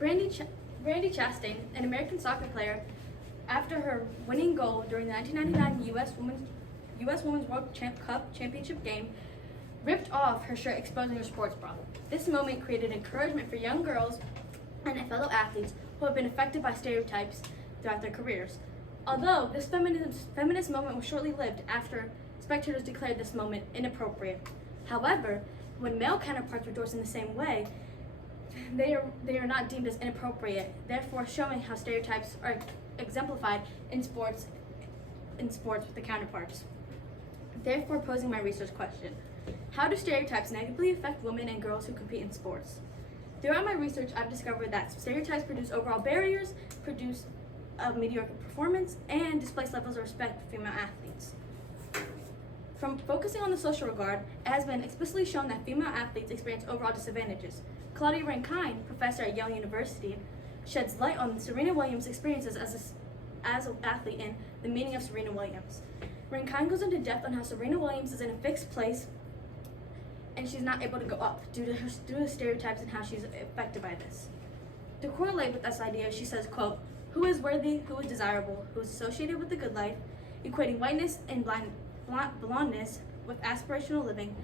Brandy Chastain, an American soccer player, after her winning goal during the 1999 U.S. Women's World Cup Championship game, ripped off her shirt exposing her sports bra. This moment created encouragement for young girls and fellow athletes who have been affected by stereotypes throughout their careers. Although this feminist moment was shortly-lived after spectators declared this moment inappropriate. However, when male counterparts were dressed in the same way, they are not deemed as inappropriate, therefore showing how stereotypes are exemplified in sports with the counterparts. Therefore posing my research question: how do stereotypes negatively affect women and girls who compete in sports? Throughout my research, I've discovered that stereotypes produce overall barriers, produce a mediocre performance, and displace levels of respect for female athletes. From focusing on the social regard, it has been explicitly shown that female athletes experience overall disadvantages. Claudia Rankine, professor at Yale University, sheds light on Serena Williams' experiences as an athlete in The Meaning of Serena Williams. Rankine goes into depth on how Serena Williams is in a fixed place and she's not able to go up due to stereotypes and how she's affected by this. To correlate with this idea, she says, quote, "Who is worthy, who is desirable, who is associated with the good life, equating whiteness and blondness with aspirational living,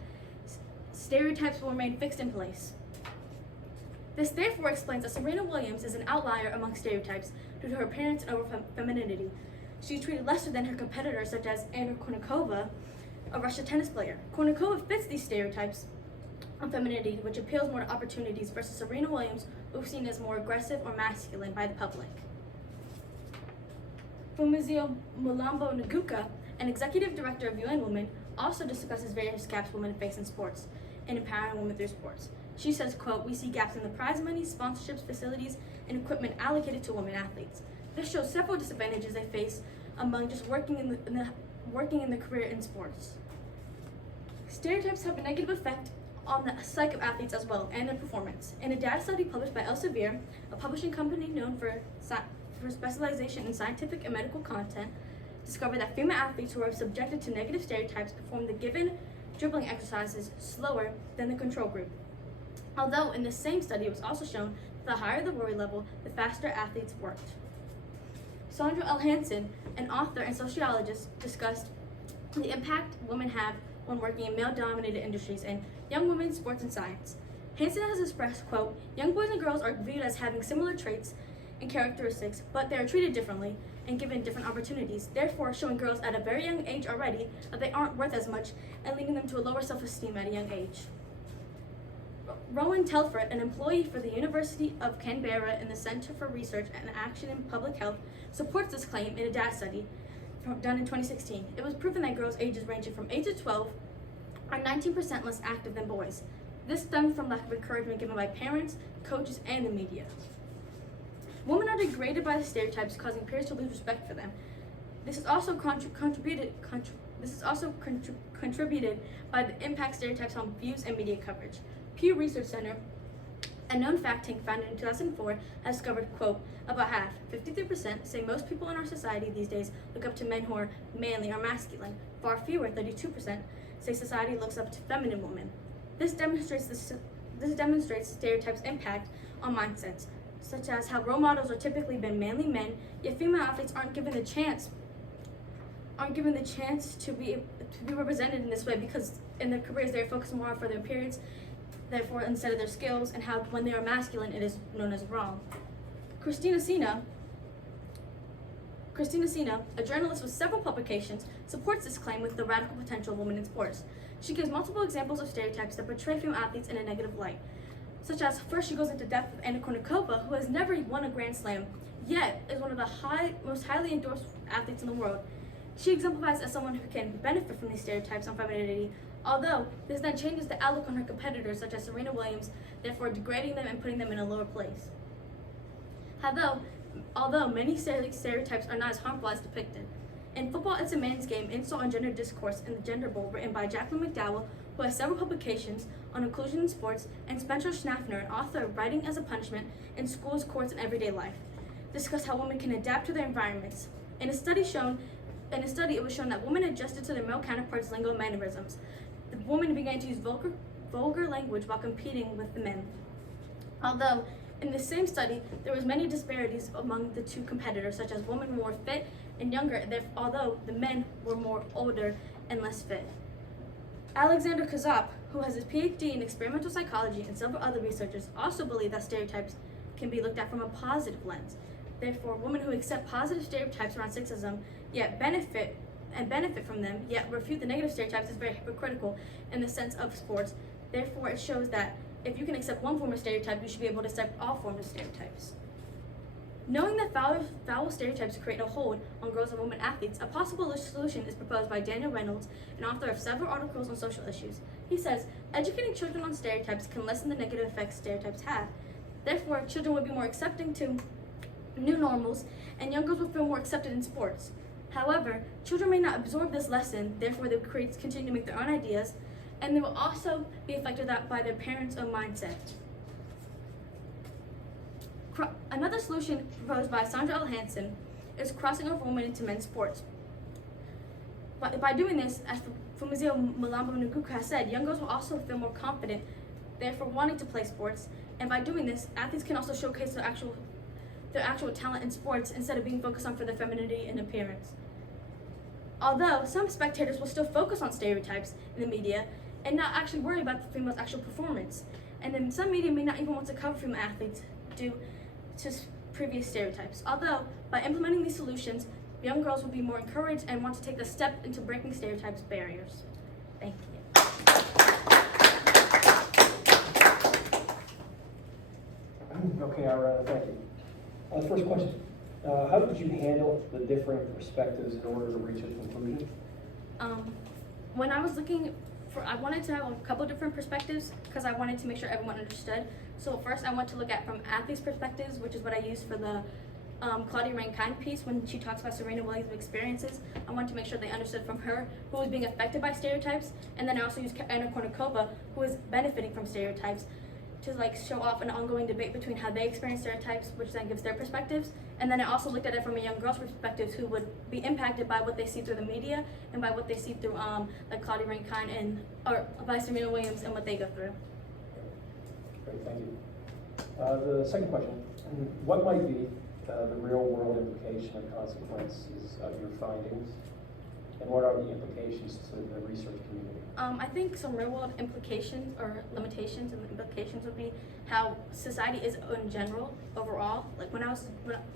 stereotypes will remain fixed in place." This therefore explains that Serena Williams is an outlier among stereotypes due to her appearance and over femininity. She is treated lesser than her competitors such as Anna Kournikova, a Russian tennis player. Kournikova fits these stereotypes of femininity, which appeals more to opportunities, versus Serena Williams, who is seen as more aggressive or masculine by the public. Fumizio Mulambo Nguka, an executive director of UN Women, also discusses various gaps women face in sports and empowering women through sports. She says, quote, "We see gaps in the prize money, sponsorships, facilities, and equipment allocated to women athletes. This shows several disadvantages they face among just working in the career in sports. Stereotypes have a negative effect on the psyche of athletes as well and their performance. In a data study published by Elsevier, a publishing company known for specialization in scientific and medical content, discovered that female athletes who are subjected to negative stereotypes perform the given dribbling exercises slower than the control group. Although in the same study it was also shown that the higher the worry level, the faster athletes worked. Sandra L. Hansen, an author and sociologist, discussed the impact women have when working in male-dominated industries in young women's sports and science. Hansen has expressed, quote, "Young boys and girls are viewed as having similar traits and characteristics, but they are treated differently and given different opportunities, therefore showing girls at a very young age already that they aren't worth as much and leading them to a lower self-esteem at a young age." Rowan Telford, an employee for the University of Canberra in the Centre for Research and Action in Public Health, supports this claim in a data study done in 2016. It was proven that girls ages ranging from 8 to 12 are 19% less active than boys. This stems from lack of encouragement given by parents, coaches, and the media. Women are degraded by the stereotypes, causing peers to lose respect for them. This is also contributed by the impact stereotypes on views and media coverage. Pew Research Center, a known fact tank founded in 2004, has discovered, quote, "About half, 53%, say most people in our society these days look up to men who are manly or masculine. Far fewer, 32%, say society looks up to feminine women." This demonstrates stereotypes' impact on mindsets, such as how role models are typically been manly men, yet female athletes aren't given the chance to be represented in this way because in their careers they're focused more on for their appearance, therefore instead of their skills, and how when they are masculine it is known as wrong. Christina Sina, a journalist with several publications, supports this claim with the radical potential of women in sports. She gives multiple examples of stereotypes that portray female athletes in a negative light, such as, first she goes into depth with Anna Kournikova, who has never won a Grand Slam, yet is one of the most highly endorsed athletes in the world. She exemplifies as someone who can benefit from these stereotypes on femininity, although this then changes the outlook on her competitors such as Serena Williams, therefore degrading them and putting them in a lower place. Although many stereotypes are not as harmful as depicted. In Football, It's a Man's Game, Insult and Gender Discourse in the Gender Bowl, written by Jacqueline McDowell, who has several publications on inclusion in sports, and Spencer Schnaffner, an author of Writing as a Punishment in Schools, Courts, and Everyday Life, discuss how women can adapt to their environments. In a study, it was shown that women adjusted to their male counterparts' lingo and mannerisms. The women began to use vulgar language while competing with the men. Although In the same study, there was many disparities among the two competitors, such as women were more fit and younger, although the men were more older and less fit. Alexander Kazap, who has his PhD in experimental psychology, and several other researchers also believe that stereotypes can be looked at from a positive lens. Therefore, women who accept positive stereotypes around sexism, yet benefit from them, yet refute the negative stereotypes, is very hypocritical in the sense of sports. Therefore, it shows that if you can accept one form of stereotype, you should be able to accept all forms of stereotypes. Knowing that foul stereotypes create a hold on girls and women athletes, a possible solution is proposed by Daniel Reynolds, an author of several articles on social issues. He says, educating children on stereotypes can lessen the negative effects stereotypes have. Therefore, children would be more accepting to new normals, and young girls will feel more accepted in sports. However, children may not absorb this lesson, therefore they will continue to make their own ideas, and they will also be affected by their parents' own mindset. Another solution proposed by Sandra L. Hansen is crossing over women into men's sports. By doing this, as Fumizio Malambo Nguku has said, young girls will also feel more confident, therefore wanting to play sports, and by doing this, athletes can also showcase their actual talent in sports instead of being focused on for their femininity and appearance. Although some spectators will still focus on stereotypes in the media and not actually worry about the female's actual performance, and then some media may not even want to cover female athletes due to previous stereotypes. Although, by implementing these solutions, young girls will be more encouraged and want to take the step into breaking stereotypes barriers. Thank you. Okay, Ariana, thank you. First question, how did you handle the differing perspectives in order to reach a conclusion? When I was looking I wanted to have a couple different perspectives because I wanted to make sure everyone understood. So first I went to look at from athletes' perspectives, which is what I used for the Claudia Rankine piece when she talks about Serena Williams' experiences. I wanted to make sure they understood from her who was being affected by stereotypes, and then I also used Anna Kournikova, who is benefiting from stereotypes, to show off an ongoing debate between how they experience stereotypes, which then gives their perspectives. And then I also looked at it from a young girl's perspective who would be impacted by what they see through the media and by what they see through Claudia Rankine or by Serena Williams and what they go through. Great, thank you. The second question, what might be the real world implication and consequences of your findings, and what are the implications to the research community? I think some real world implications or limitations and implications would be how society is in general, overall.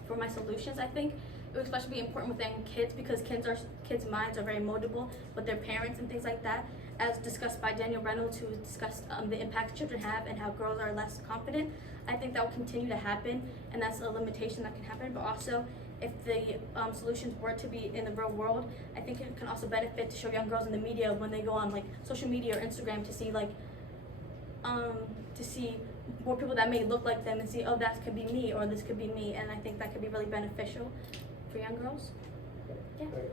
For my solutions, I think it would especially be important within kids because kids' minds are very moldable with their parents and things like that, as discussed by Daniel Reynolds, who discussed the impact children have and how girls are less confident. I think that will continue to happen, and that's a limitation that can happen, but also if the solutions were to be in the real world, I think it can also benefit to show young girls in the media when they go on social media or Instagram to see more people that may look like them and see, oh, that could be me or this could be me, and I think that could be really beneficial for young girls. Yeah. Great.